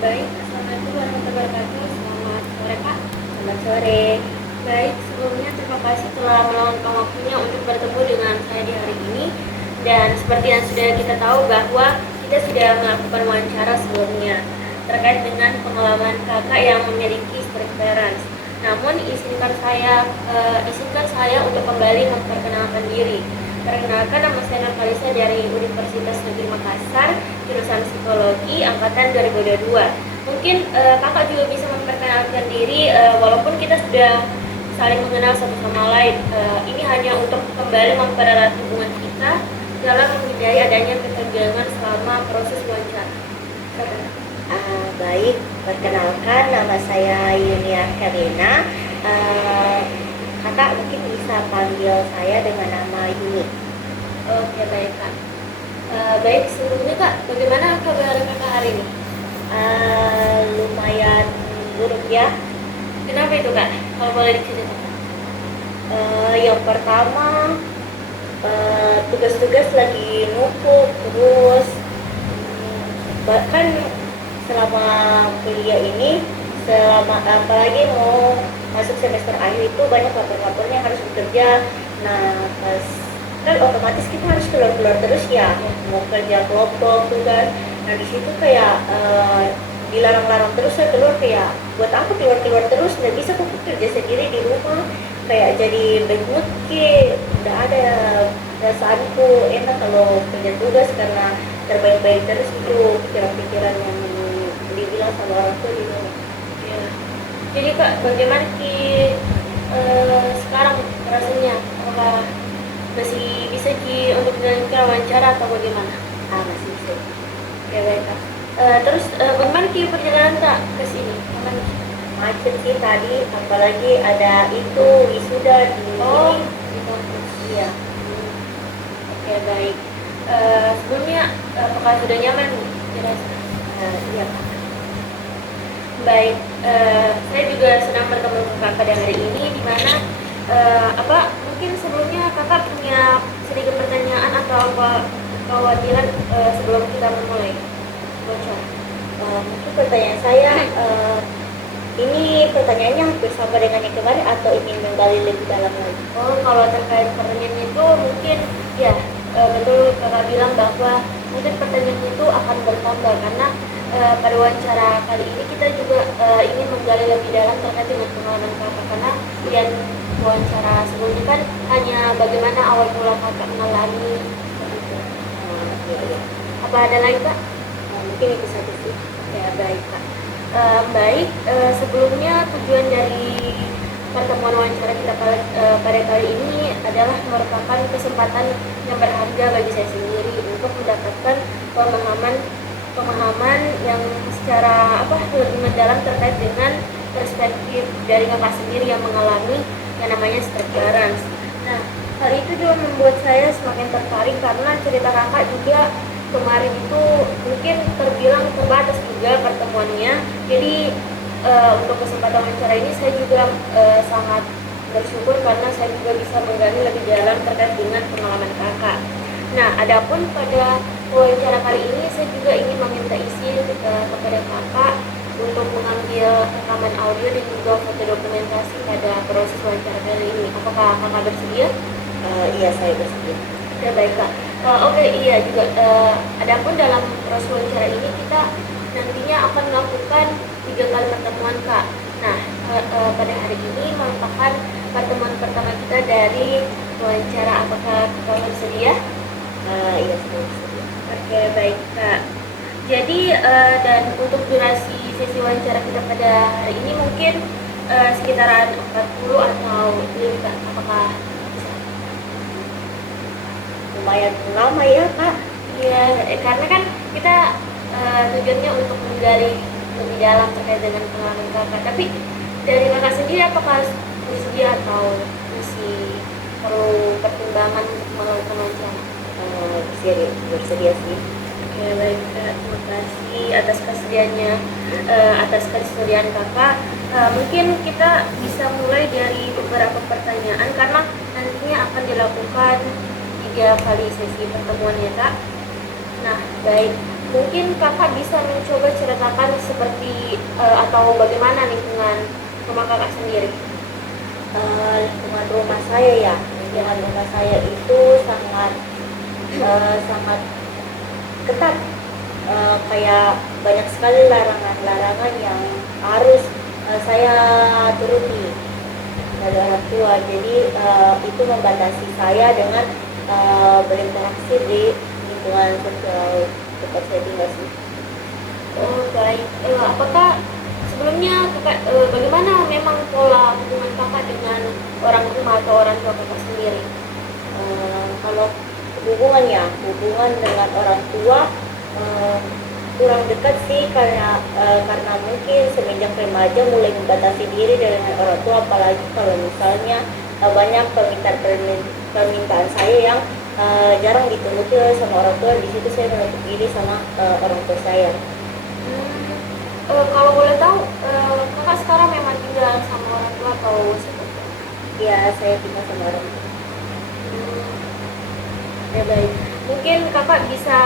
Baik, Assalamualaikum warahmatullahi wabarakatuh. Selamat sore Kak. Selamat sore. Baik, sebelumnya terima kasih telah meluangkan waktunya untuk bertemu dengan saya di hari ini. Dan seperti yang sudah kita tahu bahwa kita sudah melakukan wawancara sebelumnya terkait dengan pengalaman kakak yang memiliki street clearance. Namun izinkan saya untuk kembali memperkenalkan diri. Perkenalkan, nama saya Nurfalisa dari Universitas Negeri Makassar, jurusan Psikologi angkatan 2022. Mungkin kakak juga bisa memperkenalkan diri, walaupun kita sudah saling mengenal satu sama lain. Ini hanya untuk kembali mempererat hubungan kita dalam menghindari adanya ketegangan selama proses wawancara. Baik, perkenalkan nama saya Yunia Karina. Kakak mungkin bisa panggil saya dengan nama Yuni. Oke, baik Kak. Baik, sebelumnya Kak, bagaimana kabar kakak hari ini? Lumayan buruk ya. Kenapa itu Kak? Kalau boleh diceritakan. Yang pertama, tugas-tugas lagi numpuk terus. Bahkan selama kuliah ini, apalagi mau masuk semester akhir itu banyak lapor-lapornya yang harus bekerja. Nah, pas kan otomatis kita harus keluar-keluar terus ya, mau kerja kelompok tugas. Nah di situ kayak dilarang-larang terus saya keluar, kayak buat apa keluar-keluar terus, nggak bisa kok kerja sendiri di rumah, kayak jadi bengut ke, udah ada perasaanku enak kalau kerja tugas karena terbaik-baik terus itu pikiran-pikiran yang dibilang sama orang tua di rumah. Ya. Jadi Kak, bagaimana sekarang rasanya? Apakah masih bisa untuk menjalankan wawancara atau bagaimana? Masih bisa. Oke, baik Kak. Terus bagaimana perjalanan Kak ke sini? Aman? Macet sih tadi, apalagi ada itu wisuda di Oh, ini. di kampus. Iya. Oke, baik. Sebelumnya apakah sudah nyaman dirasa? Iya Kak. Baik, saya juga senang bertemu kakak pada hari ini, di mana mungkin sebelumnya kakak punya sedikit pertanyaan atau kekhawatiran sebelum kita memulai bocor. Mungkin pertanyaan saya, ini pertanyaannya hampir sama dengan yang kemarin atau ingin menggali lebih dalam lagi? Oh, kalau terkait pertanyaan itu mungkin ya betul kakak bilang bahwa mungkin pertanyaan itu akan bertambah karena pada wawancara kali ini kita juga ingin menggali lebih dalam terkait dengan pengalaman kakak, karena yang wawancara sebelumnya kan hanya bagaimana awal mula kakak mengalami begitu. Iya, iya. Apa ada lagi Kak? Mungkin itu saja sih. Ya, baik Kak. Baik, sebelumnya tujuan dari pertemuan wawancara kita pada kali ini adalah merupakan kesempatan yang berharga bagi saya sendiri untuk mendapatkan pemahaman yang secara lebih mendalam terkait dengan perspektif dari kakak sendiri yang mengalami yang namanya street clearance. Nah, hal itu juga membuat saya semakin tertarik karena cerita kakak juga kemarin itu mungkin terbilang terbatas juga pertemuannya. Jadi untuk kesempatan wawancara ini saya juga sangat bersyukur karena saya juga bisa menggali lebih dalam terkait dengan pengalaman kakak. Nah, adapun pada wawancara kali ini saya juga ingin meminta izin kepada kakak untuk mengambil rekaman audio dan juga foto dokumentasi pada proses wawancara kali ini. Apakah kakak bersedia? Iya, saya bersedia. Ya, baik Kak. Oke, iya juga. Adapun dalam proses wawancara ini kita nantinya akan melakukan 3 kali pertemuan Kak. Nah, pada hari ini merupakan pertemuan pertama kita dari wawancara. Apakah Kakak bersedia? Iya, saya bersedia. Oke, baik Kak. Jadi dan untuk durasi sesi wawancara kita pada hari ini mungkin sekitaran 40 atau lebih Kak. Apakah bisa? Lumayan lama ya Kak. Iya, karena kan kita tujuannya untuk menggali lebih dalam terkait dengan pengalaman kakak. Tapi dari kakak sendiri apakah bersedia atau masih perlu pertimbangan untuk melakukan wawancara? Bersedia sih. Oke, baik Kak. Terima kasih atas kesediaannya, atas kesediaan kakak. Mungkin kita bisa mulai dari beberapa pertanyaan karena nantinya akan dilakukan 3 kali sesi pertemuan ya Kak. Nah, baik. Mungkin kakak bisa mencoba ceritakan seperti atau bagaimana lingkungan rumah kakak sendiri? Lingkungan rumah saya ya, lingkungan rumah saya itu sangat sangat ketat. Kayak banyak sekali larangan-larangan yang harus saya turuti dari orang tua. Jadi itu membatasi saya dengan berinteraksi di lingkungan sosial tempat saya tinggal sih. Oh baik. Apakah sebelumnya kakak bagaimana memang pola hubungan kakak dengan orang rumah atau orang tua kakak sendiri? Kalau hubungan dengan orang tua kurang dekat sih, karena mungkin semenjak remaja mulai membatasi diri dengan orang tua, apalagi kalau misalnya banyak permintaan saya yang jarang dituruti sama orang tua. Di situ saya menutup diri sama orang tua saya. Kalau boleh tahu, kakak sekarang memang tinggal sama orang tua atau seperti apa? Ya, saya tinggal sama orang tua. Ya baik. Mungkin kakak bisa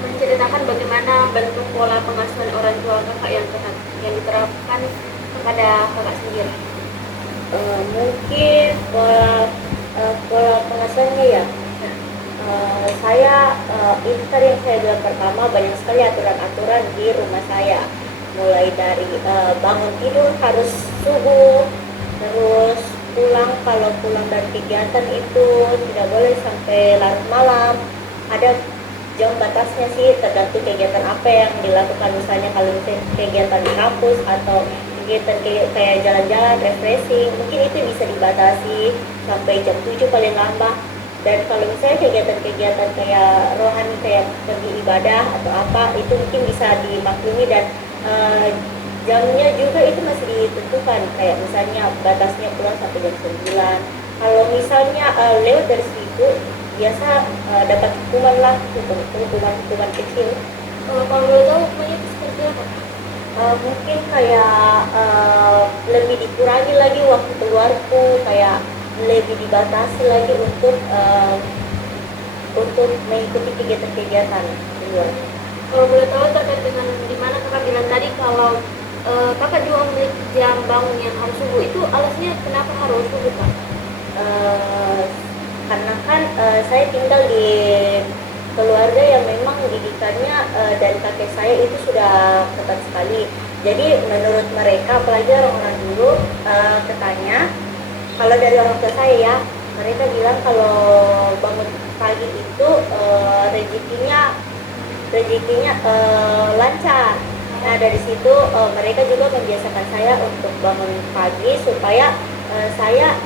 menceritakan bagaimana bentuk pola pengasuhan orang tua kakak yang ketat yang diterapkan kepada kakak sendiri. Mungkin pola pengasuhannya ya. Saya itu tadi yang saya bilang pertama, banyak sekali aturan-aturan di rumah saya, mulai dari bangun tidur harus subuh, terus kalau pulang dari kegiatan itu tidak boleh sampai larut malam. Ada jam batasnya sih, tergantung kegiatan apa yang dilakukan. Misalnya kalau misalnya kegiatan di kampus atau kegiatan kayak jalan-jalan, refreshing, mungkin itu bisa dibatasi sampai jam 7 paling lambat. Dan kalau misalnya kegiatan-kegiatan kayak rohani, kayak pergi ibadah atau apa, itu mungkin bisa dimaklumi, dan jamnya juga itu masih ditentukan, kayak misalnya batasnya pulang sampai jam 9. Kalau misalnya lewat dari situ, biasa dapat hukuman lah, hukuman kecil. Kalau boleh tahu hukumannya itu seperti apa? Mungkin kayak lebih dikurangi lagi waktu keluarku, kayak lebih dibatasi lagi untuk mengikuti kegiatan-kegiatan di luar. Kalau boleh tahu terkait dengan dimana kakak bilang tadi kalau kakak juga memiliki jam bangun yang harus subuh, itu alasannya kenapa harus subuh kak? Karena kan saya tinggal di keluarga yang memang didikannya dari kakek saya itu sudah ketat sekali. Jadi menurut mereka, apalagi orang-orang dulu, katanya kalau dari orang tua saya ya, mereka bilang kalau bangun pagi itu rezekinya lancar. Nah dari situ mereka juga membiasakan saya untuk bangun pagi supaya saya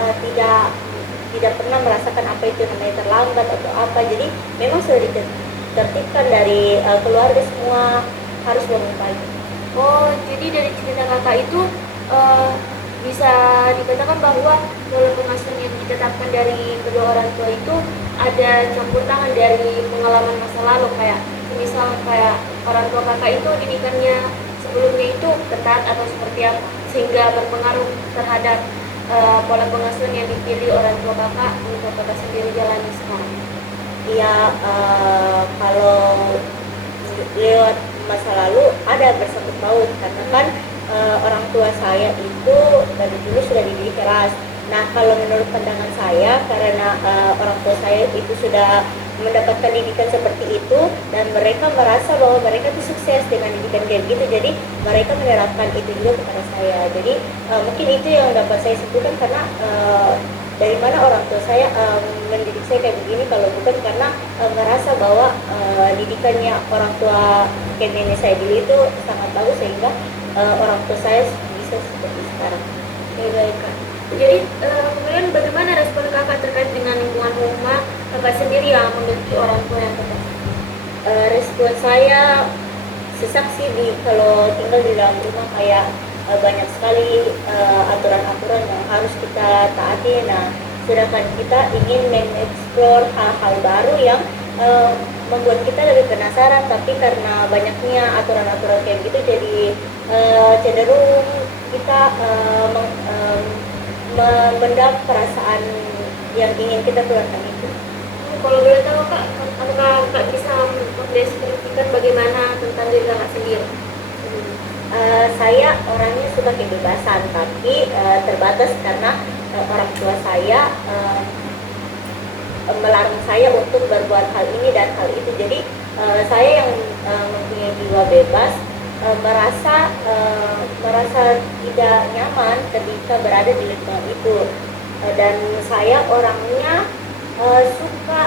tidak pernah merasakan apa itu namanya terlambat atau apa. Jadi memang sudah ditertibkan dari keluarga, semua harus bangun pagi. Oh, jadi dari cerita kakak itu bisa dikatakan bahwa pola pengasuhan yang ditetapkan dari kedua orang tua itu ada campur tangan dari pengalaman masa lalu, kayak misal kayak orang tua kakak itu didikannya sebelumnya itu ketat atau seperti apa, sehingga berpengaruh terhadap pola pengasuhan yang dipilih orang tua kakak untuk kakak sendiri jalani sekarang. Iya, kalau lewat masa lalu ada bersangkut paut, karena kan orang tua saya itu dari dulu sudah dididik keras. Nah kalau menurut pandangan saya, karena orang tua saya itu sudah mendapatkan didikan seperti itu, dan mereka merasa bahwa mereka itu sukses dengan didikan kayak gitu, jadi mereka menerapkan itu juga kepada saya. Jadi mungkin itu yang dapat saya sebutkan, karena dari mana orang tua saya mendidik saya kayak begini, kalau bukan karena merasa bahwa didikannya orang tua kayak nenek saya dulu itu sangat bagus, sehingga orang tua saya bisa seperti sekarang. Ya baik kak. Jadi kemudian bagaimana respon kakak terkait dengan lingkungan rumah kakak sendiri yang memiliki orang tua yang ketat? Respon saya sesak sih, kalau tinggal di dalam rumah, kayak banyak sekali aturan-aturan yang harus kita taati. Nah sedangkan kita ingin mengeksplor hal-hal baru yang membuat kita lebih penasaran, tapi karena banyaknya aturan-aturan kayak gitu, jadi cenderung kita memendam perasaan yang ingin kita keluarkan itu. Kalau boleh tahu kak, apakah kak bisa mendeskripsikan bagaimana tentang diri kakak sendiri? Saya orangnya suka kebebasan, tapi terbatas karena orang tua saya melarang saya untuk berbuat hal ini dan hal itu. Jadi saya yang mempunyai jiwa bebas merasa tidak nyaman ketika berada di lingkungan itu. Dan saya orangnya suka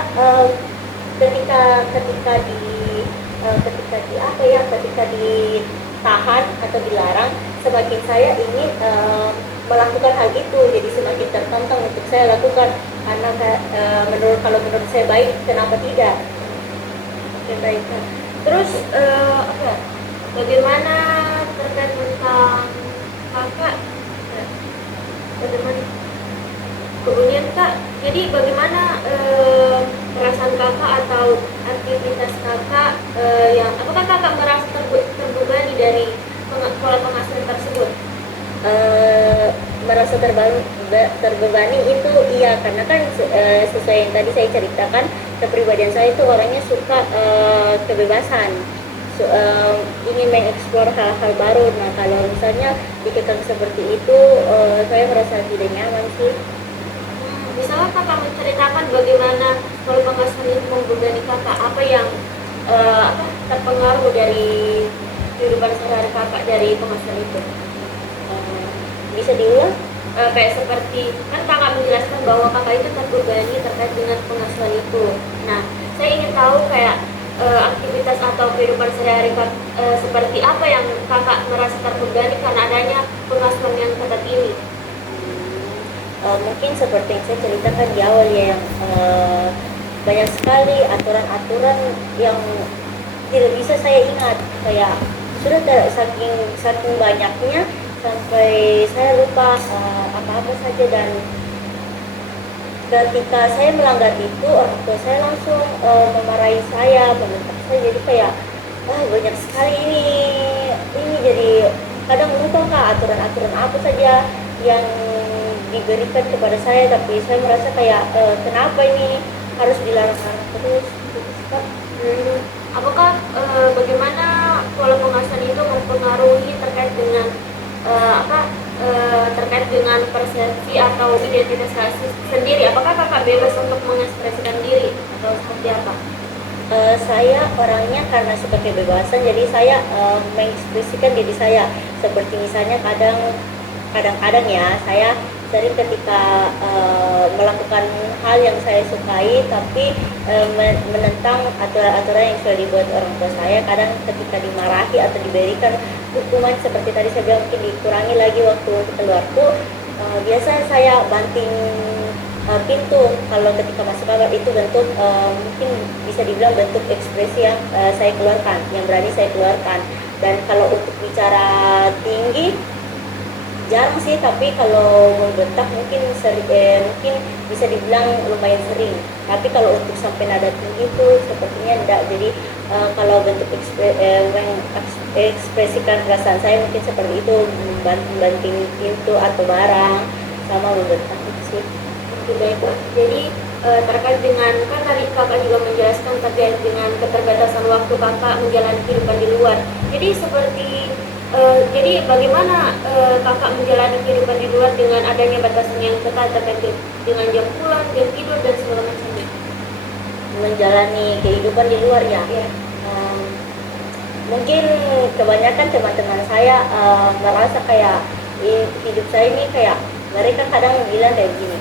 ketika di apa ya, ketika ditahan atau dilarang, semakin saya ingin melakukan hal itu, jadi semakin tertantang untuk saya lakukan, karena menurut saya baik, kenapa tidak. Oke, baik. Terus bagaimana terkait tentang kakak? Bagaimana? Kemudian kak, jadi bagaimana perasaan kakak atau aktivitas kakak yang apakah kakak merasa terbebani dari pola pengasuhan tersebut? Merasa terbebani itu iya, karena kan sesuai yang tadi saya ceritakan, kepribadian saya itu orangnya suka kebebasan, ingin mengeksplor hal-hal baru. Nah kalau misalnya dikekang seperti itu, saya merasa tidak nyaman sih. Misalnya kakak menceritakan bagaimana pola pengasuhan itu membebani kakak, apa yang terpengaruh dari kehidupan sehari-hari kakak dari pengasuhan itu? Bisa diulang? Kayak seperti kan kakak menjelaskan bahwa kakak itu terbebani terkait dengan pengasuhan itu. Nah, saya ingin tahu kayak aktivitas atau kehidupan sehari-hari seperti apa yang kakak merasa terbebani karena adanya pengasuhan yang ketat ini. Mungkin seperti yang saya ceritakan di awal ya, yang banyak sekali aturan-aturan yang tidak bisa saya ingat, kayak sudah saking banyaknya sampai saya lupa apa-apa saja. Dan ketika saya melanggar itu, orang tua saya langsung memarahi saya, membentak saya. Jadi kayak banyak sekali ini jadi kadang lupa kak aturan-aturan apa saja yang diberikan kepada saya, tapi saya merasa kayak kenapa ini harus dilarang-larang terus gitu, Kak. Apakah bagaimana pola pengasuhan itu mempengaruhi terkait dengan terkait dengan persepsi atau identitas kakak sendiri? Apakah kakak bebas untuk mengekspresikan diri atau seperti apa? Saya orangnya karena suka kebebasan, jadi saya mengekspresikan diri saya. Seperti misalnya kadang-kadang ya, saya sering ketika melakukan hal yang saya sukai, tapi menentang aturan-aturan yang sudah dibuat orang tua saya. Kadang ketika dimarahi atau diberikan hukuman seperti tadi saya bilang, mungkin dikurangi lagi waktu untuk keluarku, biasa saya banting pintu. Kalau ketika masuk kamar, itu bentuk mungkin bisa dibilang bentuk ekspresi yang saya keluarkan, yang berani saya keluarkan. Dan kalau untuk bicara tinggi jarang sih, tapi kalau membentak mungkin mungkin bisa dibilang lumayan sering. Tapi kalau untuk sampai nada tinggi itu sepertinya enggak. Jadi kalau bentuk mengekspresikan perasaan saya mungkin seperti itu, banting pintu atau barang, sama membentak itu sih. Baik, Pak. Jadi terkait dengan kan tadi kakak juga menjelaskan terkait dengan keterbatasan waktu kakak menjalani kehidupan di luar. Jadi jadi bagaimana kakak menjalani kehidupan di luar dengan adanya batasan yang ketat terkait dengan jam pulang, jam tidur dan segala macamnya? Menjalani kehidupan di luar ya. Mungkin kebanyakan teman-teman saya merasa kayak hidup saya ini kayak, mereka kadang bilang kayak gini,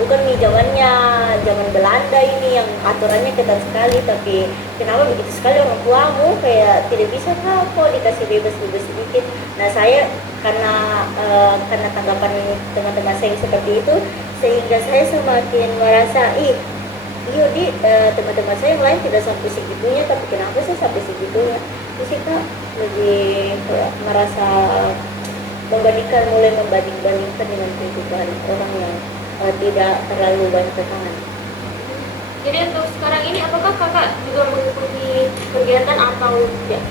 bukan nih zaman Belanda ini yang aturannya ketat sekali, tapi kenapa begitu sekali orang tuamu, kayak tidak bisa kok dikasih bebas sedikit. Nah saya karena tanggapan teman-teman saya seperti itu, sehingga saya semakin merasa teman-teman saya yang lain tidak sampai segitunya, tapi kenapa saya sampai segitunya. Terus kita lebih merasa mulai membanding-bandingkan dengan kehidupan orang yang tidak terlalu banyak tekanan. Jadi untuk sekarang ini apakah kakak juga mengikuti kegiatan atau tidak?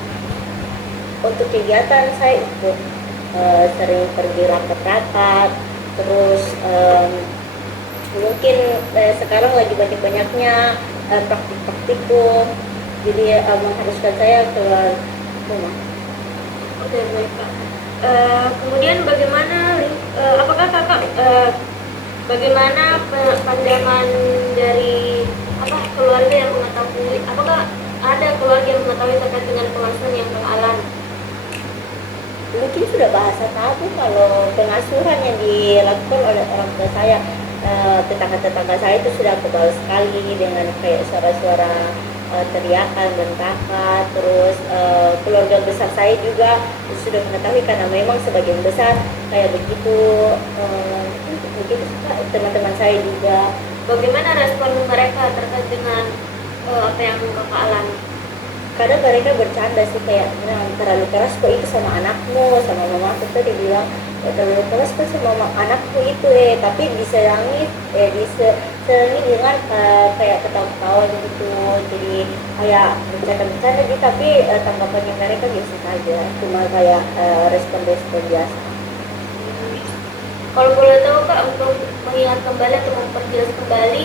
Untuk kegiatan saya ikut, sering pergi rapat-rapat, terus mungkin sekarang lagi banyak-banyaknya praktik-praktikum, jadi mengharuskan saya keluar rumah. Oke, baik Kak. Kemudian bagaimana, apakah Kakak, bagaimana pandangan dari keluarga yang mengetahui, apakah ada keluarga yang mengetahui terkait dengan pengasuhan yang Kakak alami? Mungkin sudah bahasa tabu kalau pengasuhan yang dilakukan oleh orang tua saya. Tetangga-tetangga saya itu sudah kebal sekali dengan kayak suara-suara teriakan, bentakan. Terus keluarga besar saya juga sudah mengetahui karena memang sebagian besar kayak begitu. Begitu suka teman-teman saya juga. Bagaimana respon mereka terkait dengan apa yang Kakak alami? Kadang mereka bercanda sih kayak, nah, terlalu keras kok itu sama anakmu, sama mama aku tadi bilang terlalu keras kok sama anakku itu, tapi diserangi dengan kayak ketawa-ketawa gitu. Jadi kayak bercanda-bercanda gitu, tapi tanggapannya mereka biasa saja, cuma kayak respon-respon biasa. Kalau boleh tahu Kak, untuk mengingat kembali atau memperjelas kembali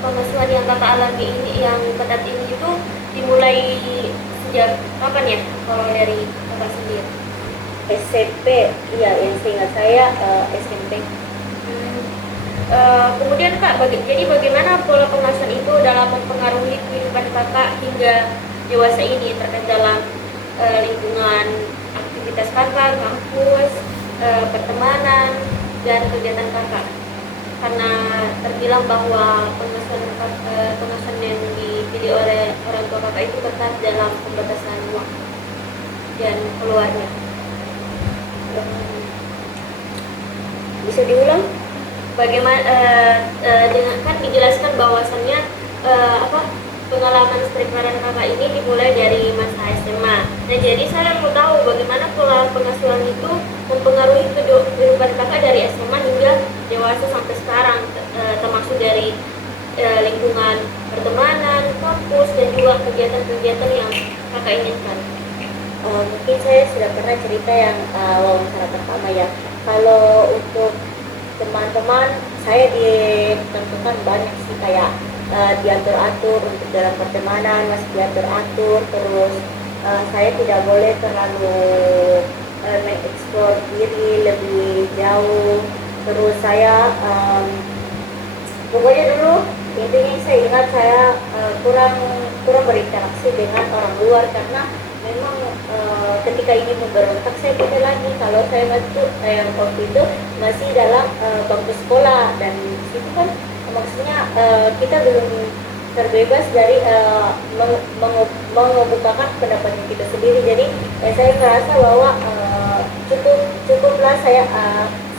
pengasuhan yang Kakak alami ini, yang ketat ini itu dimulai sejak kapan ya, kalau dari Kakak sendiri? SMP, iya, yang seingat saya SMP. Kemudian Kak, jadi bagaimana pola pengasuhan itu dalam mempengaruhi kehidupan Kakak hingga dewasa ini, terkait dalam lingkungan aktivitas Kakak, kampus, pertemanan, dan kegiatan Kakak? Karena terbilang bahwa pengasuhan yang dipilih oleh orang tua Kakak itu ketat dalam pembatasan waktu dan keluarnya. Bisa diulang? Bagaimana dengan kan dijelaskan bahwasannya pengalaman seperikaran Kakak ini dimulai dari masa SMA. Nah, jadi saya mau tahu bagaimana pola pengasuhan itu mempengaruhi kehidupan Kakak dari SMA hingga dewasa sampai sekarang, termasuk dari lingkungan pertemanan, kampus, dan juga kegiatan-kegiatan yang Kakak inginkan. Mungkin saya sudah pernah cerita yang wawancara pertama ya. Kalau untuk teman-teman saya ditentukan banyak sih, kayak diatur-atur untuk dalam pertemanan masih diatur-atur. Terus saya tidak boleh terlalu mengeksplor diri lebih jauh. Terus saya pokoknya dulu intinya saya ingat saya kurang berinteraksi dengan orang luar, karena memang ketika ini memberontak saya pikir lagi kalau saya waktu itu masih dalam bangku sekolah, dan itu kan maksudnya kita belum terbebas dari mengemukakan pendapat kita sendiri. Jadi saya merasa bahwa cukuplah saya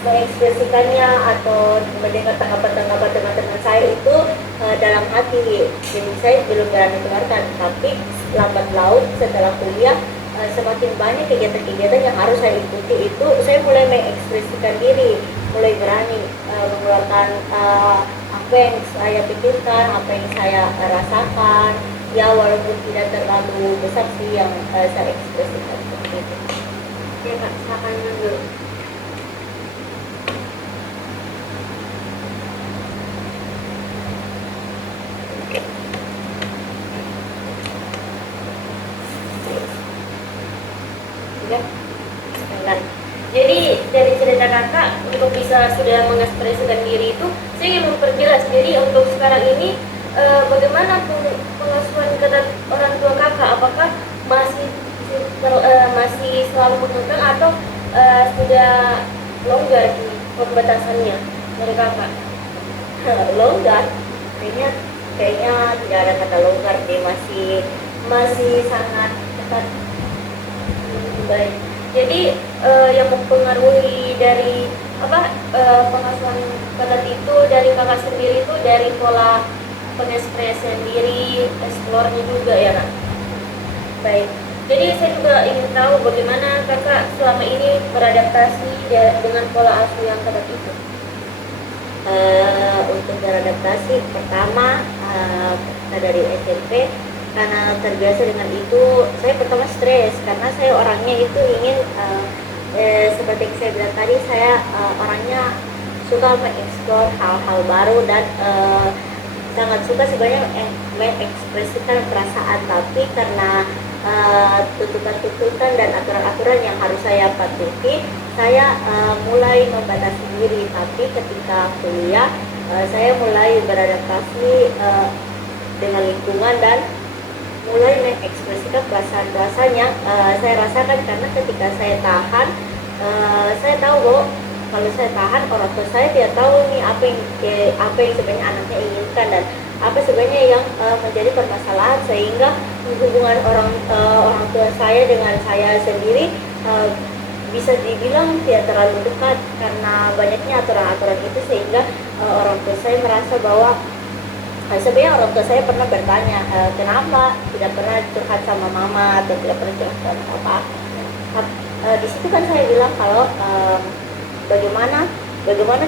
mengekspresikannya atau mendengar tanggapan-tanggapan teman-teman saya itu dalam hati. Jadi saya belum berani keluarkan, tapi lambat laun setelah kuliah semakin banyak kegiatan-kegiatan yang harus saya ikuti, itu saya mulai mengekspresikan diri, mulai berani mengeluarkan apa yang saya pikirkan, apa yang saya rasakan, ya walaupun tidak terlalu besar sih yang saya ekspresikan seperti itu. Ya Kak, silakan dulu. Nah, jadi dari cerita Kakak untuk bisa sudah mengekspresikan diri itu, saya ingin memperjelas. Jadi untuk sekarang ini bagaimana pengasuhan ketat orang tua Kakak? Apakah masih selalu mengekang atau sudah longgar di pembatasannya dari Kakak? Longgar, kayaknya tidak ada kata longgar deh, masih sangat ketat. Baik. Jadi yang mempengaruhi dari pengasuhan ketat itu dari Kakak sendiri itu dari pola pengekspresian diri, eksplornya juga ya Kak. Baik. Jadi saya juga ingin tahu bagaimana Kakak selama ini beradaptasi dengan pola asuh yang ketat itu. Untuk beradaptasi, pertama dari SMP, karena terbiasa dengan itu, saya pertama stres karena saya orangnya itu ingin seperti yang saya bilang tadi, saya orangnya suka mengeksplor hal-hal baru dan sangat suka sebenarnya mengekspresikan perasaan, tapi karena tuntutan-tuntutan dan aturan-aturan yang harus saya patuhi, saya mulai membatasi diri. Tapi ketika kuliah, saya mulai beradaptasi dengan lingkungan dan mulai mengekspresikan perasaan-perasaan yang saya rasakan. Karena ketika saya tahan, saya tahu bahwa kalau saya tahan, orang tua saya tidak tahu nih apa yang sebenarnya anaknya inginkan dan apa sebenarnya yang menjadi permasalahan, sehingga hubungan orang tua saya dengan saya sendiri bisa dibilang tidak terlalu dekat karena banyaknya aturan-aturan itu, sehingga orang tua saya merasa bahwa sebenarnya orang tua saya pernah bertanya kenapa tidak pernah curhat sama mama atau tidak pernah curhat sama papa. Di situ kan saya bilang kalau bagaimana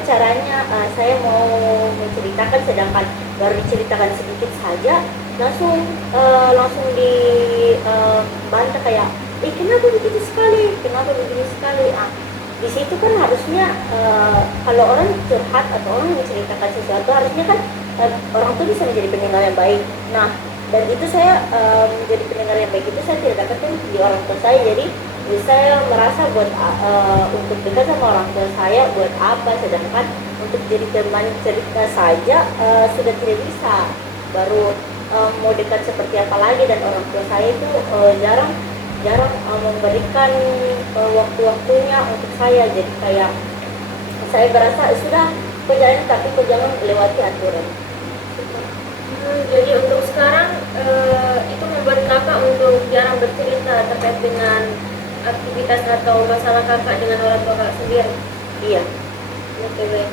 caranya saya mau menceritakan, sedangkan baru diceritakan sedikit saja langsung dibantah kayak kenapa begitu sekali, kenapa begini sekali. Di situ kan harusnya kalau orang curhat atau orang menceritakan sesuatu, harusnya kan orang tuh bisa menjadi pendengar yang baik. Nah, dan itu saya menjadi pendengar yang baik itu saya tidak dapatkan di orang tua saya. Jadi saya merasa buat untuk dekat sama orang tua saya buat apa, sedangkan untuk jadi teman cerita saja sudah tidak bisa, baru mau dekat seperti apa lagi. Dan orang tua saya itu jarang memberikan waktu-waktunya untuk saya. Jadi kayak saya berasa sudah kau jalan, tapi kau jangan lewati aturan. Jadi untuk sekarang itu membuat kakak untuk jarang bercerita terkait dengan aktivitas atau masalah kakak dengan orang tua kakak sendiri. Iya. Oke, baik.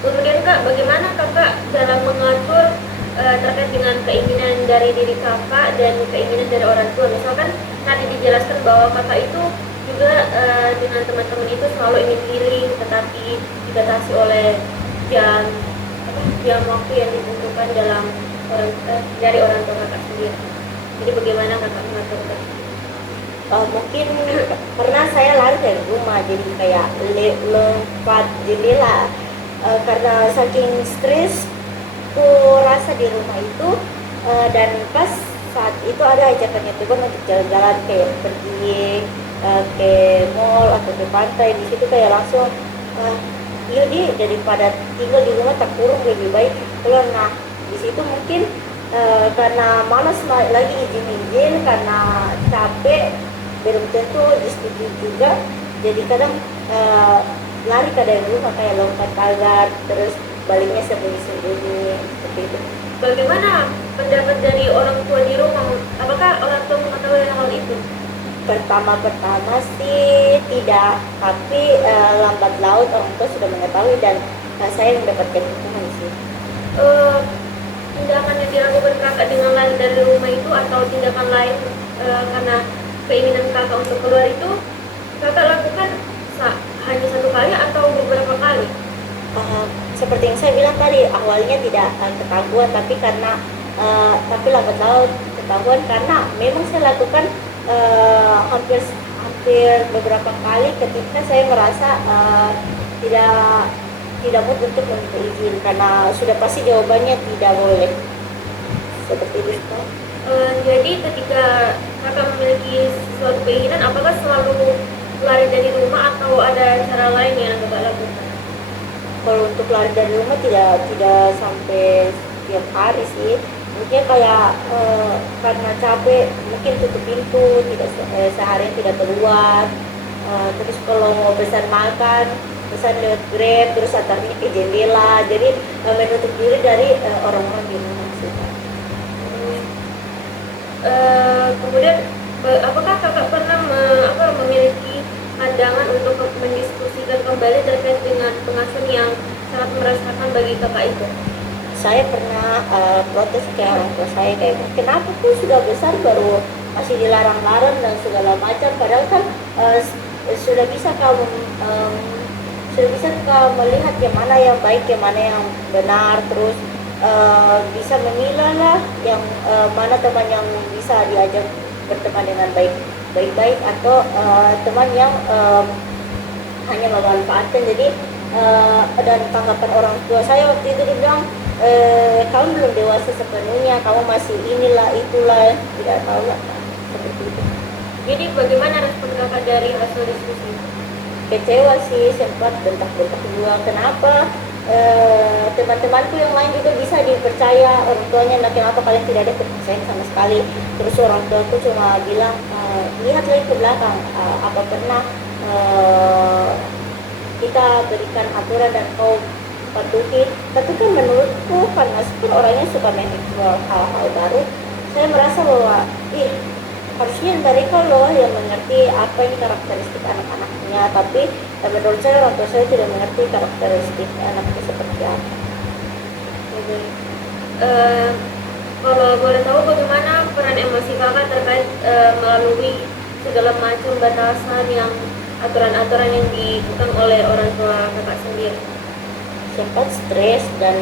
Kemudian kak, bagaimana kakak dalam mengatur terkait dengan keinginan dari diri kakak dan keinginan dari orang tua? Misalkan tadi dijelaskan bahwa kakak itu juga dengan teman-teman itu selalu ingin healing, tetapi dibatasi oleh jam waktu yang dibutuhkan dari orang tua kakak sendiri. Jadi bagaimana kakak mengatur itu? Mungkin pernah saya lari dari rumah, jadi kayak lompat jendela karena saking stres ku rasa di rumah itu. Dan pas saat itu ada ajakannya Tuhan untuk jalan-jalan, kayak pergi ke mall atau ke pantai. Di situ kayak langsung yaudah, daripada tinggal di rumah terkurung, lebih baik keluar. Nah, di situ mungkin karena malas lagi izin karena capek, belum tentu disetujui juga. Jadi kadang lari ke dari rumah, kayak lompat pagar, terus baliknya sembunyi-sembunyi seperti itu. Bagaimana pendapat dari orang tua di rumah? Apakah orang tua mengetahui hal itu? Pertama sih tidak, tapi lambat laut orang tua sudah mengetahui dan saya mendapatkan hukuman sih. Tindakan yang dilakukan kakak dengan lari dari rumah itu atau tindakan lain karena keinginan kakak untuk keluar itu kakak lakukan hanya satu kali atau beberapa kali? Seperti yang saya bilang tadi, awalnya tidak ketahuan, tapi lambat laut ketahuan karena memang saya lakukan hampir beberapa kali ketika saya merasa tidak mood untuk meminta izin, karena sudah pasti jawabannya tidak boleh. Seperti itu. Jadi ketika kakak memiliki suatu keinginan, apakah selalu lari dari rumah atau ada cara lain yang kakak lakukan? Kalau untuk lari dari rumah tidak sampai setiap hari sih. Mungkin kayak karena capek mungkin tutup pintu, tidak seharian tidak keluar. Terus kalau mau pesan makan, pesan lewat Grab, terus antarnya ke jendela. Jadi menutup diri dari orang-orang di rumah sih. Kemudian apakah kakak pernah memiliki pandangan untuk mendiskusikan kembali terkait dengan pengasuhan yang sangat merasakan bagi kakak itu? Saya pernah protes ke orang tua saya, kayak kenapa pun sudah besar baru masih dilarang-larang dan segala macam, padahal kan sudah bisa kamu melihat yang mana yang baik, yang mana yang benar, terus bisa memilah lah yang mana teman yang bisa diajak berteman dengan baik-baik atau teman yang hanya memanfaatkan. Jadi dan tanggapan orang tua saya waktu itu dibilang kamu belum dewasa sepenuhnya, kamu masih inilah itulah, tidak tahu lah seperti itu. Jadi bagaimana respon kakak dari hasil diskusi itu? Kecewa sih, sempat bentak-bentak juga. Kenapa teman-temanku yang lain juga bisa dipercaya orang tuanya, nah kenapa kalian tidak ada kepercayaan sama sekali? Terus orang tuaku cuma bilang, lihat lagi ke belakang, apa pernah kita berikan aturan dan kau patuhi. Tapi kan menurutku karena kan orangnya suka menjual hal-hal baru, saya merasa bahwa harusnya mereka loh yang mengerti apa ini karakteristik anak-anaknya, tapi menurut saya orang tua saya tidak mengerti karakteristik anaknya seperti apa. Oke. Kalau boleh tahu bagaimana peran emosi kakak terkait melalui segala macam batasan yang aturan-aturan yang dibuat oleh orang tua kakak sendiri? Sempat stres dan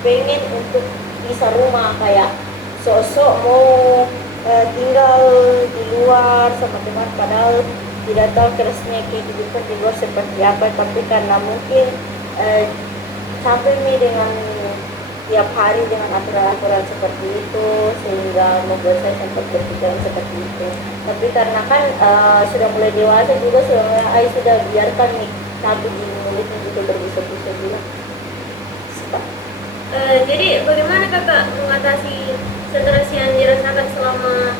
pengen untuk bisa rumah, kayak sosok mau tinggal di luar sama teman, padahal tidak tahu kerasnya kehidupan di luar seperti apa. Tapi karena mungkin capek nih dengan tiap hari dengan aturan-aturan seperti itu, sehingga membuat saya sempat berpikiran seperti itu. Tapi karena kan sudah mulai dewasa juga, sudah biarkan nih tapi di mulut gitu berbisa-bisa juga. Jadi bagaimana kakak mengatasi stres yang dirasakan selama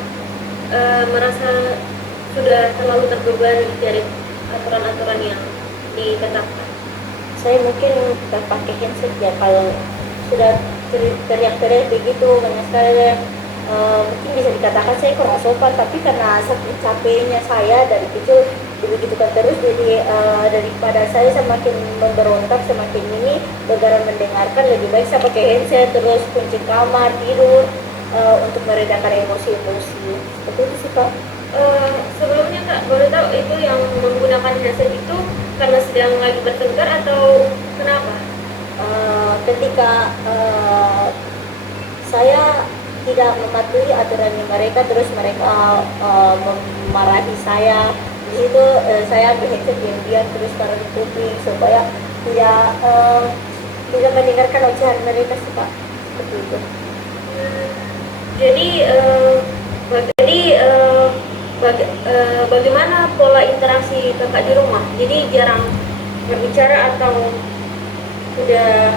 merasa sudah terlalu terbebani dari aturan-aturan yang ditetapkan? Saya mungkin pakai handset ya, kalau sudah teriak-teriak begitu banyak sekali, mungkin bisa dikatakan saya kurang sopan, tapi karena saking capeknya saya dari kecil begitu kan terus, jadi daripada saya semakin memberontak semakin ini gara-gara mendengarkan, lebih baik saya pakai handset terus kunci kamar tidur untuk meredakan emosi-emosi seperti itu sih Kak. Sebelumnya kak boleh tahu itu yang menggunakan headset itu karena sedang lagi bertengkar atau kenapa? Ketika saya tidak mematuhi aturannya mereka, terus mereka memarahi saya. Di situ saya ambil headset diam-diam terus taruh di kuping supaya tidak mendengarkan ocehan mereka sih Pak, seperti itu. Jadi bagaimana pola interaksi kakak di rumah? Jadi jarang berbicara atau sudah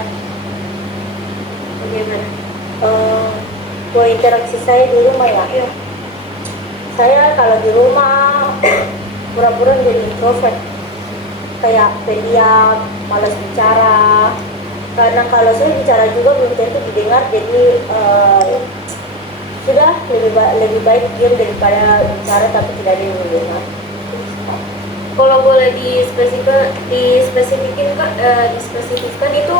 bagaimana? Pola interaksi saya di rumah ya. Iya. Saya kalau di rumah pura-pura jadi introvert, kayak pendiam, malas bicara. Karena kalau saya bicara juga belum tentu didengar, jadi sudah lebih baik diam daripada bicara tapi tidak ada yang mendengar. Kalau boleh dispesifikkan itu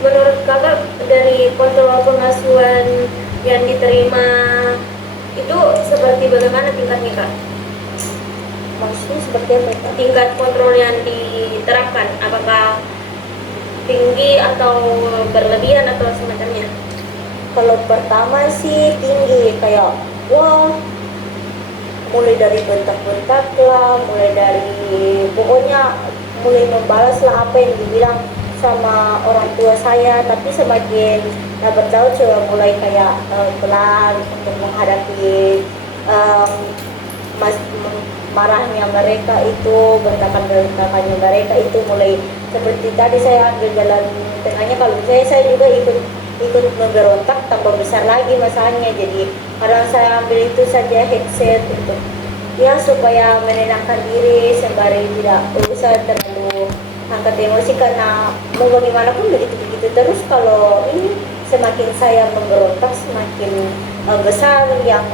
menurut kakak dari kontrol pengasuhan yang diterima itu seperti bagaimana tingkatnya kak? Maksudnya seperti apa Kak? Tingkat kontrol yang diterapkan apakah tinggi atau berlebihan atau semacamnya? Kalau pertama sih tinggi, kayak wah, mulai dari bentak-bentak lah, mulai dari pokoknya mulai membalas lah apa yang dibilang sama orang tua saya. Tapi semakin bertahun coba mulai kayak pelan untuk menghadapi marahnya mereka itu, bentakan-bentakannya mereka itu, mulai seperti tadi saya ambil jalan tengahnya. Kalau saya juga ikut memberontak tambah besar lagi masalahnya. Jadi kadang saya ambil itu saja headset untuk ya supaya menenangkan diri sembari tidak usah terlalu angkat emosi, karena mau bagaimanapun begitu terus. Kalau ini semakin saya memberontak semakin besar yang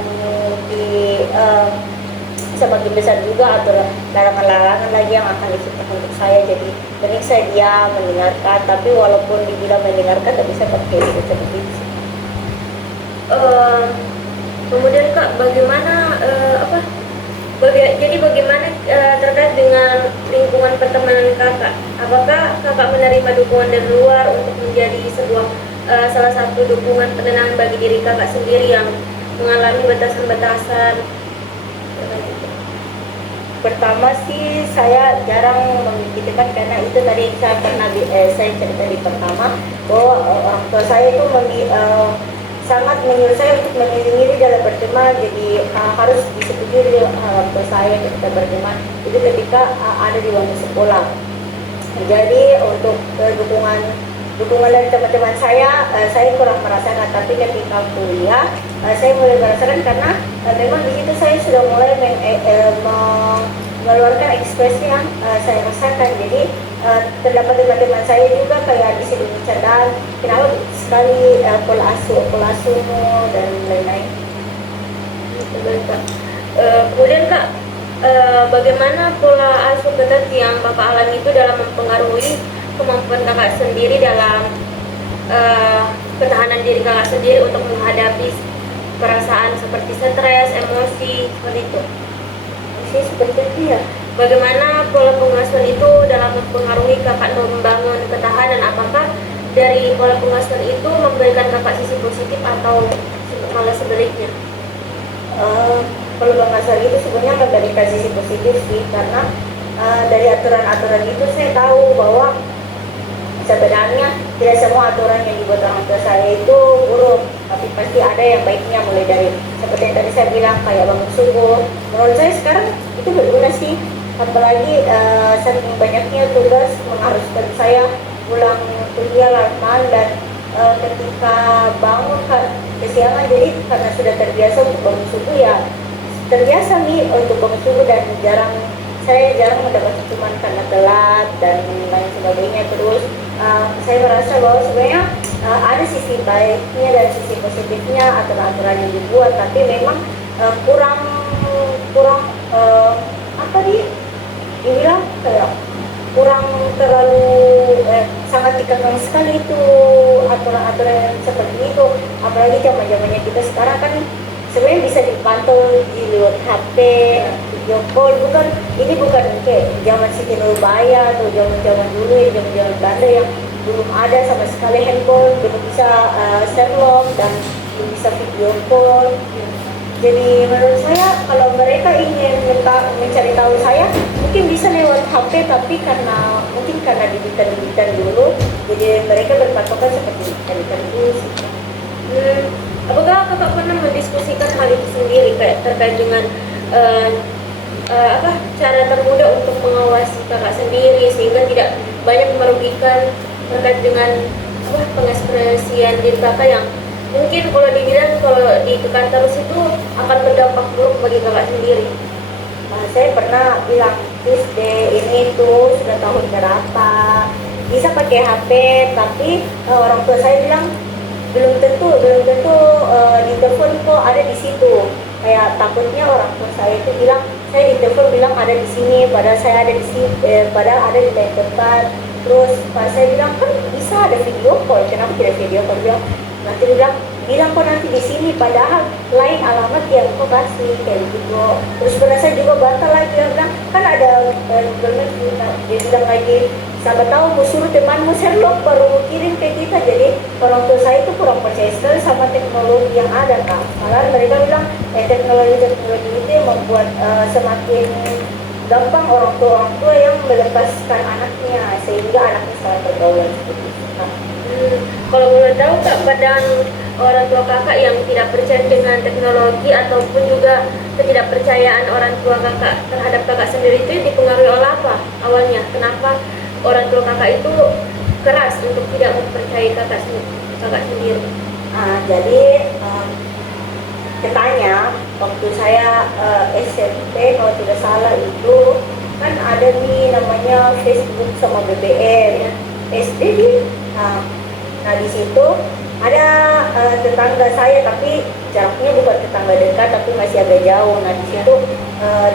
di semakin besar juga atau larangan-larangan lagi yang akan diciptakan untuk saya. Jadi mending saya diam mendengarkan, tapi walaupun dibilang mendengarkan tapi saya pakai seperti itu. Kemudian kak bagaimana jadi bagaimana terkait dengan lingkungan pertemanan kakak? Apakah kakak menerima dukungan dari luar untuk menjadi salah satu dukungan penenang bagi diri kakak sendiri yang mengalami batasan-batasan? Pertama sih saya jarang memiliki teman, karena itu tadi saya pernah saya cerita di pertama bahwa orang tua saya itu sangat menyuruh saya untuk menyendiri dalam berteman, jadi harus disetujui dengan orang tua saya ketika berteman itu ketika ada di bangku sekolah. Jadi untuk dukungan dari teman-teman saya kurang merasakan, tapi ketika kuliah saya mulai merasakan karena memang di situ saya sudah mulai mengeluarkan ekspresi yang saya rasakan. Jadi terdapat teman-teman saya juga kayak di sini bercandaan, kenapa sekali pola asuhmu dan lain-lain. Betul, Kak. Kemudian Kak, bagaimana pola asuh ketat yang Bapak alami itu dalam mempengaruhi kemampuan Kakak sendiri dalam ketahanan diri Kakak sendiri untuk menghadapi perasaan seperti stres, emosi, seperti itu? Sih seperti itu ya. Bagaimana pola pengasuhan itu dalam mempengaruhi Kakak membangun ketahanan? Apakah dari pola pengasuhan itu memberikan Kakak sisi positif atau malah sebaliknya? Pola pengasuhan itu sebenarnya memberikan sisi positif sih, karena dari aturan-aturan itu saya tahu bahwa sebenarnya tidak semua aturan yang dibuat orang tua saya itu buruk, tapi pasti ada yang baiknya, mulai dari seperti yang tadi saya bilang kayak bangun subuh. Menurut saya sekarang itu berguna sih, apalagi saking banyaknya tugas mengharuskan saya pulang kuliah larut malam, dan ketika bangun kesiangan, jadi karena sudah terbiasa untuk bangun subuh ya terbiasa nih untuk bangun subuh, dan saya jarang mendapat hukuman karena telat dan lain sebagainya. Terus saya merasa bahwa sebenarnya ada sisi baiknya dan sisi positifnya aturan-aturan yang dibuat, tapi memang kurang apa dibilang kayak kurang terlalu sangat dikekang sekali itu aturan-aturan yang seperti itu. Apalagi zaman-zamannya kita sekarang kan sebenarnya bisa dipantau di lewat HP, video call. Ini bukan kayak zaman Siti Nurbaya atau zaman dulu ya, zaman Belanda yang belum ada sama sekali handphone, belum bisa Sherlock dan belum bisa video call. Jadi menurut saya kalau mereka ingin mencari tahu saya mungkin bisa lewat HP, tapi mungkin karena didikan dulu, jadi mereka berpatokan seperti didikan dulu sih. Apakah Kakak pernah mendiskusikan hal itu sendiri kayak terkait dengan cara termudah untuk mengawasi Kakak sendiri sehingga tidak banyak merugikan terkait dengan pengekspresian diri Kakak yang mungkin kalau dibilang kalau ditekan terus itu akan berdampak buruk bagi Kakak sendiri? Saya pernah bilang, terus ini tuh sudah tahun berapa bisa pakai HP, tapi orang tua saya bilang belum tentu di telepon kok ada di situ. Kayak takutnya orang tua saya itu bilang, saya di telepon bilang ada di sini, padahal saya ada di sini, padahal ada di lain tempat. Terus pas saya bilang kan bisa ada video call, kenapa tidak video call? Nanti bilang kok nanti di sini, padahal lain alamat yang kau kasih kayak gitu. Terus pernah saya juga batal lagi, bilang kan ada dia bilang lagi, siapa tahu mau suruh temanmu Sherlock baru kirim ke kita. Jadi orang tua saya itu kurang percaya sekali sama teknologi yang ada Kak. Malah mereka bilang teknologi itu yang membuat semakin gampang orang tua yang melepaskan anaknya, sehingga anaknya salah pergaulan seperti itu Kak. Kalau boleh tahu Kak, pandangan orang tua Kakak yang tidak percaya dengan teknologi ataupun juga ketidakpercayaan orang tua Kakak terhadap Kakak sendiri itu dipengaruhi oleh apa awalnya? Kenapa orang tua Kakak itu keras untuk tidak mempercayai Kakak sendiri? Jadi ketanya waktu saya SMP kalau tidak salah itu kan ada nih namanya Facebook sama BBM SD nah di situ ada tetangga saya, tapi jaraknya bukan tetangga dekat tapi masih agak jauh. Nah di situ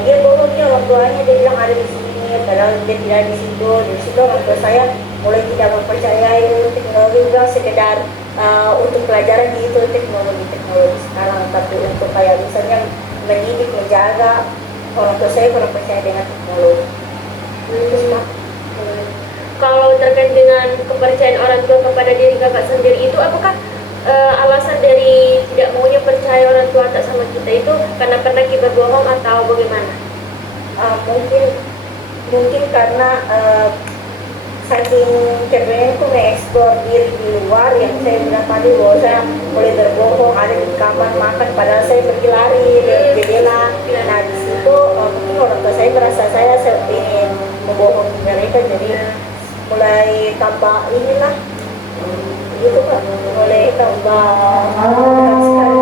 dia bohongnya orang tuanya, dia bilang ada di sini padahal dia tidak di situ. Di situ orang tua saya mulai tidak mempercayai teknologi, bilang sekedar untuk pelajaran gitu teknologi sekarang, tapi untuk kayak misalnya mendidik, menjaga, orang tua saya kurang percaya dengan teknologi. Kalau terkait dengan kepercayaan orang tua kepada diri Kakak sendiri itu, apakah alasan dari tidak maunya percaya orang tua tak sama kita itu karena pernah kita bohong atau bagaimana? Mungkin karena saking kepengen aku mengeksplor diri di luar yang saya bilang tadi bahwa saya mulai berbohong ada di kamar makan padahal saya pergi lari dari jendela. Nah di situ mungkin orang tua saya merasa saya ingin membohongi mereka, jadi mulai tambah inilah gitu Kak, mulai tambah berat sekali.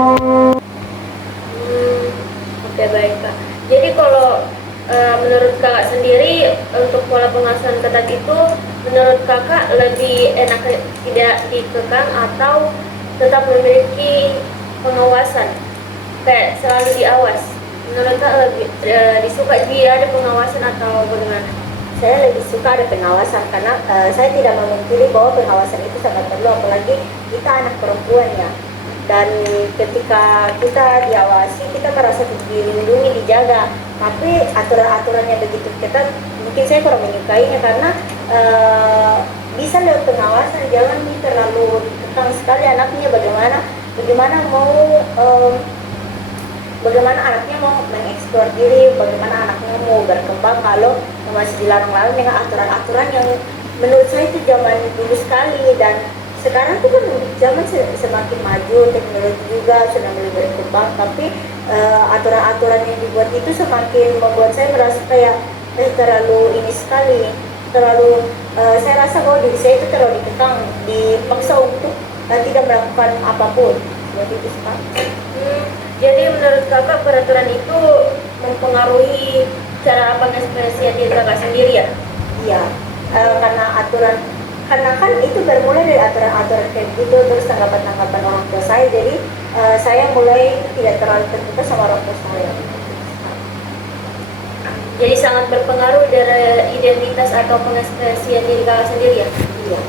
Oke, baik Kak. Jadi kalau menurut kakak sendiri untuk pola pengasuhan ketat itu menurut kakak lebih enak tidak dikekang atau tetap memiliki pengawasan kayak selalu diawas? Menurut kakak lebih disuka dia ada pengawasan atau bagaimana? Saya lebih suka ada pengawasan karena saya tidak memungkiri bahwa pengawasan itu sangat perlu, apalagi kita anak perempuan ya. Dan ketika kita diawasi, kita merasa dilindungi, dijaga. Tapi aturan-aturannya begitu ketat, mungkin saya kurang menyukainya karena bisa lewat pengawasan, jangan terlalu dikekang sekali anaknya. Bagaimana mau bagaimana anaknya mau mengeksplor diri, bagaimana anaknya mau berkembang kalau masih dilarang-larang dengan aturan-aturan yang menurut saya itu zaman dulu sekali. Dan sekarang itu kan zaman semakin maju, teknologi juga sudah mulai berkembang, tapi aturan-aturan yang dibuat itu semakin membuat saya merasa kayak terlalu ini sekali, terlalu saya rasa bahwa diri saya itu terlalu dikekang, dipaksa untuk tidak melakukan apapun seperti itu sekarang. Jadi menurut kakak peraturan itu mempengaruhi cara pengekspresian diri kakak sendiri ya? Iya, karena kan itu bermula dari aturan-aturan kayak gitu, terus tanggapan-tanggapan orang tua saya, jadi saya mulai tidak terlalu terbuka sama orang tua saya. Jadi sangat berpengaruh dari identitas atau pengekspresian diri kakak sendiri ya? Iya.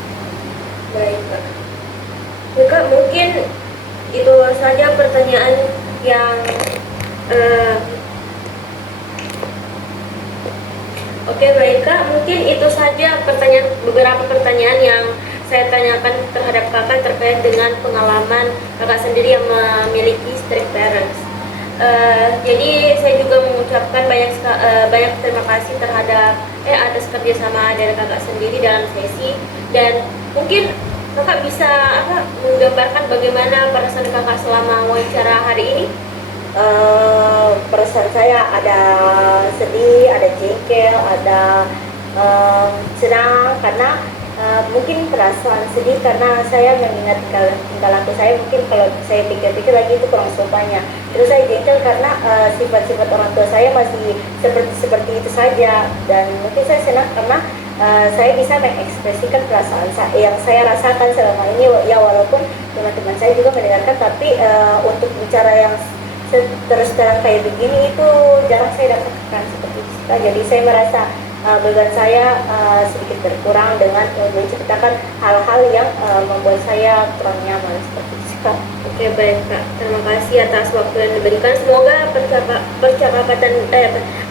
Baik Kak. Ya, Kak, mungkin itu saja pertanyaan yang Oke, baik Kak, mungkin itu saja beberapa pertanyaan yang saya tanyakan terhadap kakak terkait dengan pengalaman kakak sendiri yang memiliki strict parents. Jadi saya juga mengucapkan banyak terima kasih terhadap atas kerjasama dari kakak sendiri dalam sesi, dan mungkin kakak bisa menggambarkan bagaimana perasaan kakak selama wawancara hari ini? Perasaan saya ada sedih, ada jengkel, ada senang karena mungkin perasaan sedih karena saya mengingat tingkah laku saya, mungkin kalau saya pikir-pikir lagi itu kurang sopannya. Terus saya jengkel karena sifat-sifat orang tua saya masih seperti itu saja, dan mungkin saya senang karena saya bisa mengekspresikan perasaan yang saya rasakan selama ini ya, walaupun teman-teman saya juga mendengarkan, tapi untuk bicara yang terus terang kayak begini itu jarang saya dapatkan seperti itu. Jadi saya merasa beban saya sedikit berkurang dengan menceritakan hal-hal yang membuat saya kurang nyaman seperti itu. Oke, baik Kak, terima kasih atas waktu yang diberikan. Semoga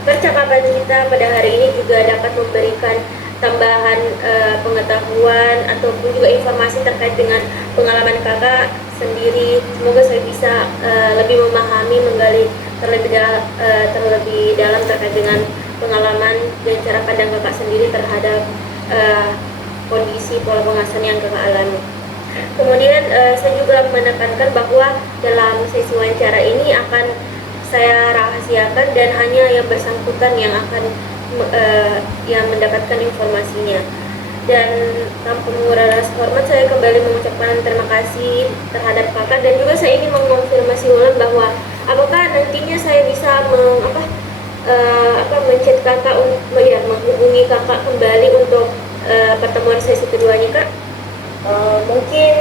percakapan kita pada hari ini juga dapat memberikan tambahan pengetahuan ataupun juga informasi terkait dengan pengalaman kakak sendiri. Semoga saya bisa lebih memahami, menggali terlebih dalam terkait dengan pengalaman dan cara pandang kakak sendiri terhadap kondisi pola pengasuhan yang kakak alami. Kemudian saya juga menekankan bahwa dalam sesi wawancara ini akan saya rahasiakan dan hanya yang bersangkutan yang akan yang mendapatkan informasinya. Dan tanpa mengurangi rasa hormat, saya kembali mengucapkan terima kasih terhadap kakak, dan juga saya ingin mengonfirmasi ulang bahwa apakah nantinya saya bisa menchat kakak menghubungi kakak kembali untuk pertemuan sesi keduanya, Kak? Mungkin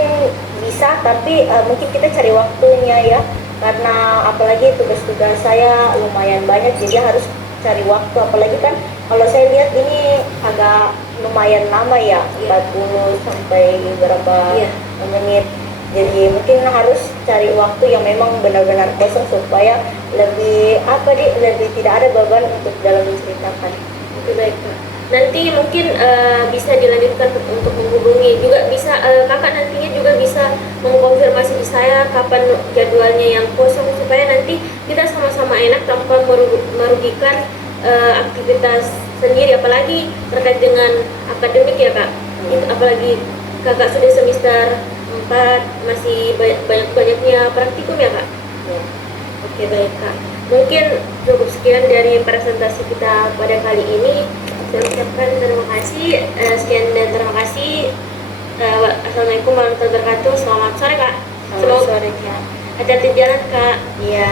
bisa, tapi mungkin kita cari waktunya ya, karena apalagi tugas-tugas saya lumayan banyak, jadi harus cari waktu. Apalagi kan kalau saya lihat ini agak lumayan lama ya, 40 sampai berapa menit, jadi mungkin harus cari waktu yang memang benar-benar kosong supaya lebih lebih tidak ada beban untuk dalam menceritakan. Oke, baik Kak. Nanti mungkin bisa dilanjutkan untuk menghubungi juga bisa kakak nantinya juga bisa mengkonfirmasi di saya kapan jadwalnya yang kosong supaya nanti kita sama-sama enak tanpa merugikan aktivitas sendiri, apalagi terkait dengan akademik ya kak. Itu apalagi kakak sudah semester 4 masih banyak-banyaknya praktikum ya kak. Ya. Oke baik kak, mungkin cukup sekian dari presentasi kita pada kali ini. Saya ucapkan terima kasih, sekian dan terima kasih. Assalamualaikum warahmatullahi wabarakatuh. Selamat sore kak. Selamat sore, Kak. Hati-hati di jalan kak. Iya.